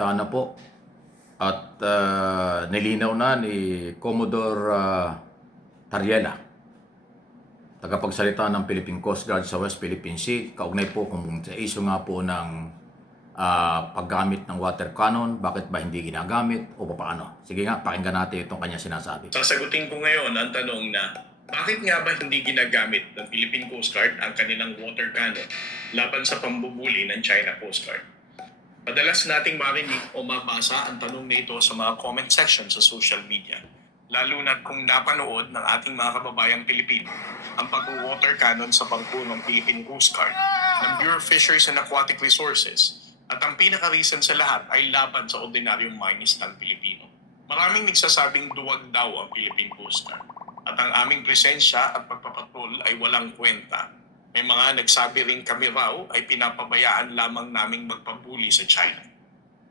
nabalitaan na po at nilinaw na ni Commodore Tariela, tagapagsalita ng Philippine Coast Guard sa West Philippine Sea, kaugnay po kung sa issue nga po ng paggamit ng water cannon, bakit ba hindi ginagamit o paano. Sige nga, pakinggan natin itong kanya sinasabi. Sasagutin ko ngayon ang tanong na bakit nga ba hindi ginagamit ng Philippine Coast Guard ang kanilang water cannon laban sa pambubuli ng China Coast Guard? Madalas nating marinig o mabasa ang tanong na ito sa mga comment section sa social media, lalo na kung napanood ng ating mga kababayang Pilipino ang pag-water cannon sa bangko ng Philippine Coast Guard, ng Bureau of Fisheries and Aquatic Resources, at ang pinaka-reason sa lahat ay laban sa ordinaryong mangisdang Pilipino. Maraming nagsasabing duwag daw ang Philippine Coast Guard at ang aming presensya at pagpapatrol ay walang kwenta. May mga nagsabi rin kami raw ay pinapabayaan lamang naming magpabuli sa China.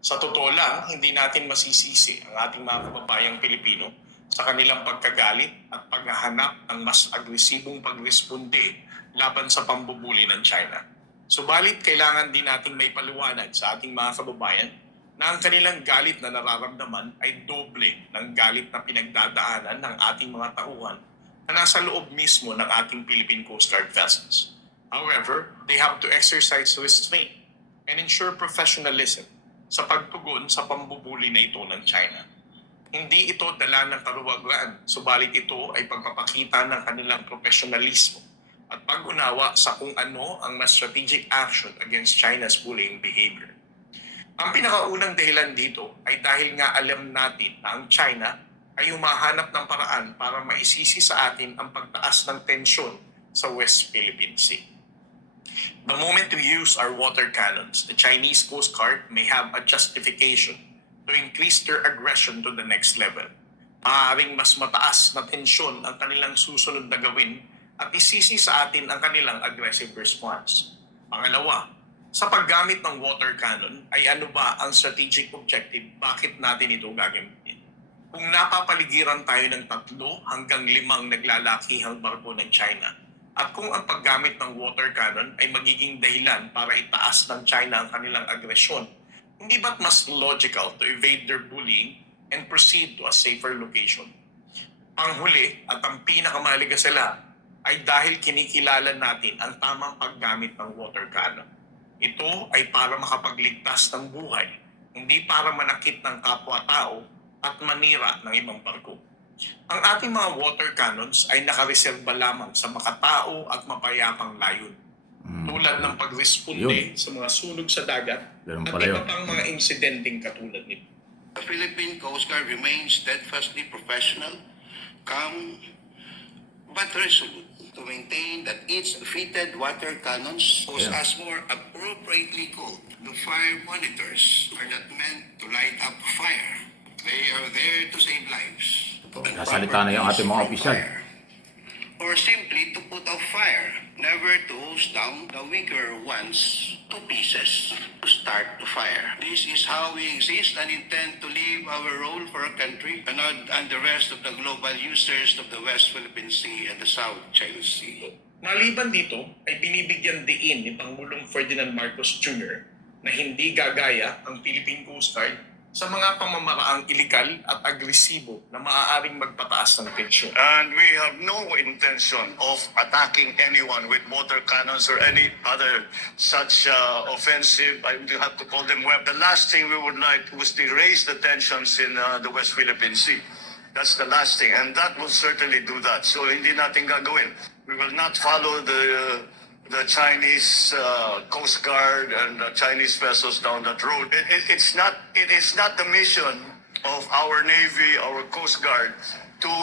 Sa totoo lang, hindi natin masisisi ang ating mga kababayang Pilipino sa kanilang pagkagalit at paghahanap ng mas agresibong pagresponde laban sa pambubuli ng China. Subalit, kailangan din nating may paliwanag sa ating mga kababayan na ang kanilang galit na nararamdaman ay doble ng galit na pinagdadaanan ng ating mga tauhan na nasa loob mismo ng ating Philippine Coast Guard vessels. However, they have to exercise restraint and ensure professionalism sa pagtugon sa pambubuli na ito ng China. Hindi ito dala ng karuwagan, subalit ito ay pagpapakita ng kanilang professionalismo at pag-unawa sa kung ano ang mas strategic action against China's bullying behavior. Ang pinakaunang dahilan dito ay dahil nga alam natin na ang China ay humahanap ng paraan para maisisi sa atin ang pagtaas ng tensyon sa West Philippine Sea. The moment we use our water cannons, the Chinese Coast Guard may have a justification to increase their aggression to the next level. Maaaring mas mataas na tensyon ang kanilang susunod na gawin at isisi sa atin ang kanilang aggressive response. Pangalawa, sa paggamit ng water cannon ay ano ba ang strategic objective, bakit natin ito gagamitin? Kung napapaligiran tayo ng 3 hanggang 5 naglalakihang barko ng China, at kung ang paggamit ng water cannon ay magiging dahilan para itaas ng China ang kanilang agresyon, hindi ba't mas logical to evade their bullying and proceed to a safer location? Panghuli at ang pinakamahalaga sa lahat ay dahil kinikilala natin ang tamang paggamit ng water cannon. Ito ay para makapagligtas ng buhay, hindi para manakit ng kapwa-tao at manira ng ibang barko. Ang ating mga water cannons ay nakareserba lamang sa makatao at mapayapang layon. Tulad ng pagresponde sa mga sunog sa dagat at iba pang mga insidenteng katulad nito. The Philippine Coast Guard remains steadfastly professional, calm, but resolute to maintain that its fitted water cannons, as more appropriately called, the fire monitors, are not meant to light up fire. They are there to save lives. Nasalita na yung ating mga opisyal. Or simply to put out fire, never to hose down the weaker ones to pieces to start the fire. This is how we exist and intend to live our role for our country and the rest of the global users of the West Philippine Sea and the South China Sea. Maliban dito ay binibigyan diin ni Pangulong Ferdinand Marcos Jr. na hindi gagaya ang Philippine Coast Guard sa mga pamamaraang iligal at agresibo na maaaring magpataas ng tensyon. And we have no intention of attacking anyone with water cannons or any other such offensive, I will have to call them weapons. The last thing we would like was to raise the tensions in the West Philippine Sea. That's the last thing, and that will certainly do that. So hindi natin gagawin. We will not follow the Chinese Coast Guard and the Chinese vessels down that road. It is not the mission of our Navy, our Coast Guard, to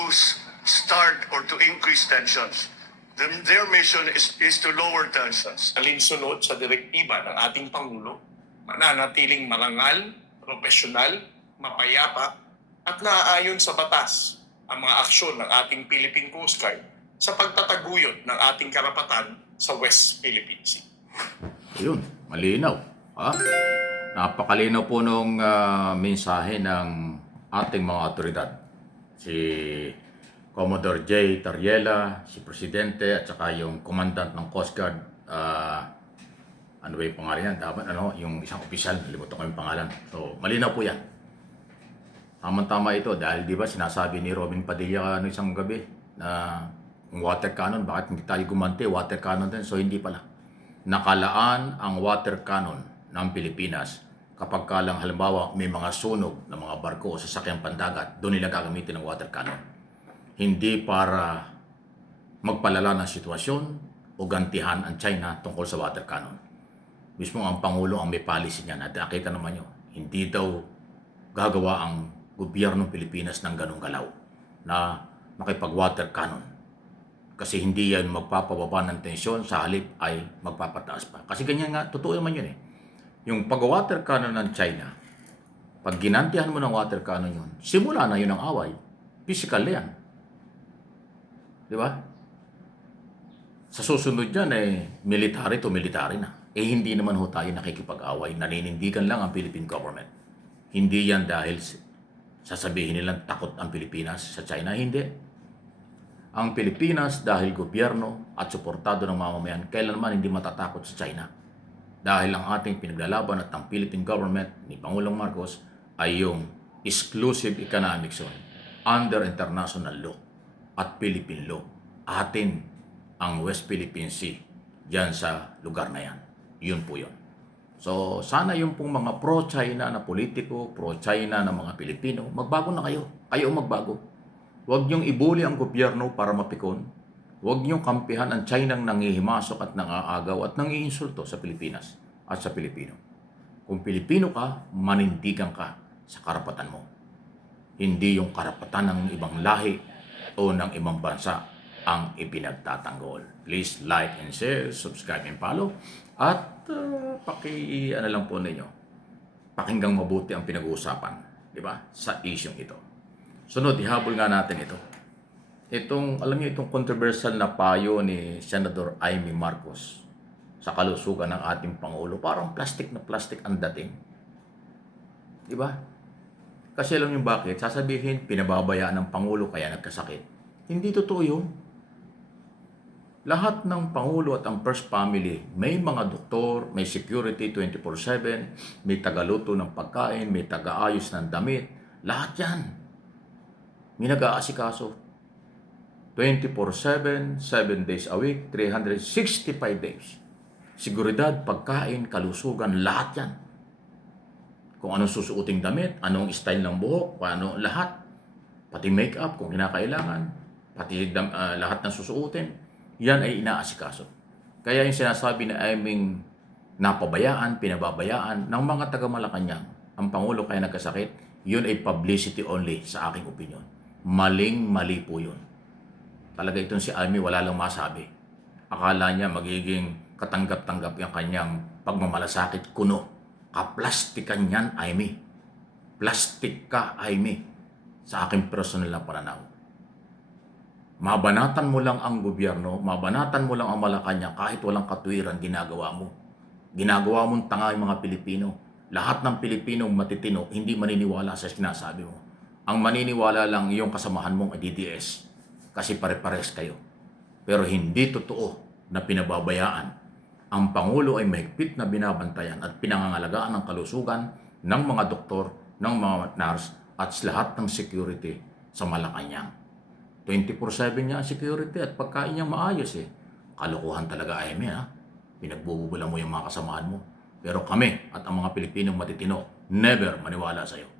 start or to increase tensions. Their mission is to lower tensions. Alinsunod sa direktiba ng ating Pangulo, mananatiling marangal, profesional, mapayapa, at naaayon sa batas ang mga aksyon ng ating Philippine Coast Guard sa pagtataguyod ng ating karapatan sa West Philippine Sea. Ayun, malinaw. Napakalinaw po nung mensahe ng ating mga otoridad. Si Commodore J. Tariela, si Presidente at saka yung Commandant ng Coast Guard, Ano ba yung pangalan yan? Dapat yung isang opisyal, nalimutan ko yung pangalan. So, malinaw po yan. Tama ito dahil di ba sinasabi ni Robin Padilla isang gabi na yung water cannon, bakit hindi tayo gumanti? Water cannon din. So, hindi pala. Nakalaan ang water cannon ng Pilipinas kapag lang halimbawa may mga sunog ng mga barko o sasakyang pandagat, doon nila gagamitin ng water cannon. Hindi para magpalala ng sitwasyon o gantihan ang China tungkol sa water cannon. Mismo ang Pangulo ang may policy niyan at nakita naman nyo, hindi daw gagawa ang gobyerno ng Pilipinas ng ganong galaw na makipag-water cannon. Kasi hindi yan magpapababa ng tensyon, sa halip ay magpapataas pa. Kasi ganyan nga, totoo naman yun eh. Yung pag-water cannon ng China, pag ginantihan mo ng water cannon yun, simula na yun ang away. Physical yan. Di ba? Sa susunod yan military to military na. Hindi naman ho tayo nakikipag-away. Naninindigan lang ang Philippine government. Hindi yan dahil sasabihin nilang takot ang Pilipinas sa China. Hindi. Ang Pilipinas dahil gobyerno at suportado ng mamamayan, kailanman hindi matatakot sa China. Dahil ang ating pinaglalaban at ang Philippine government ni Pangulong Marcos ay yung exclusive economic zone under international law at Philippine law. Atin ang West Philippine Sea dyan sa lugar na yan. Yun po yun. So, sana yung pong mga pro-China na politiko, pro-China na mga Pilipino, magbago na kayo. Kayo magbago. Huwag niyong ibuli ang gobyerno para mapikon. Huwag niyong kampihan ang Chinang nangihimasok at nangaagaw at nangiinsulto sa Pilipinas at sa Pilipino. Kung Pilipino ka, manindigan ka sa karapatan mo. Hindi yung karapatan ng ibang lahi o ng ibang bansa ang ipinagtatanggol. Please like and share, subscribe and follow. At lang po ninyo, pakinggang mabuti ang pinag-uusapan, di ba, sa isyong ito. Sunod, ihabol nga natin ito. Alam niyo itong controversial na payo ni Senador Amy Marcos sa kalusugan ng ating Pangulo. Parang plastic na plastic ang dating. Di ba? Kasi alam niyo bakit? Sasabihin, pinababayaan ng Pangulo kaya nagkasakit. Hindi totoo yun. Lahat ng Pangulo at ang First Family, may mga doktor, may security 24/7, may tagaluto ng pagkain, may tagaayos ng damit. Lahat yan. May nag-aasikaso. 24/7, 7 days a week, 365 days. Seguridad, pagkain, kalusugan, lahat yan. Kung anong susuoting damit, anong style ng buhok, paano, lahat. Pati make-up kung kinakailangan, pati lahat ng susuotin. Yan ay inaasikaso. Kaya yung sinasabi na aming napabayaan, pinababayaan ng mga taga-Malacanang, ang Pangulo kaya nagkasakit, yun ay publicity only sa aking opinion. Maling-mali po yun. Talaga itong si Amy wala lang masabi. Akala niya magiging katanggap-tanggap yung kanyang pagmamalasakit, kuno. Kaplastikan yan, Amy. Plastic ka, Amy. Sa aking personal na pananaw. Mabanatan mo lang ang gobyerno, mabanatan mo lang ang Malacanang kahit walang katwiran ginagawa mo. Ginagawa mong tanga yung mga Pilipino. Lahat ng Pilipinong matitino hindi maniniwala sa sinasabi mo. Ang maniniwala lang yung kasamahan mong DDS kasi pare-pares kayo. Pero hindi totoo na pinababayaan. Ang Pangulo ay mahigpit na binabantayan at pinangangalagaan ng kalusugan ng mga doktor, ng mga nurse at lahat ng security sa Malacanang. 24/7 niya security at pagkain niya maayos eh. Kalokohan talaga Amy ha. Pinagbububulan mo yung mga kasamahan mo. Pero kami at ang mga Pilipinong matitino, never maniwala sa'yo.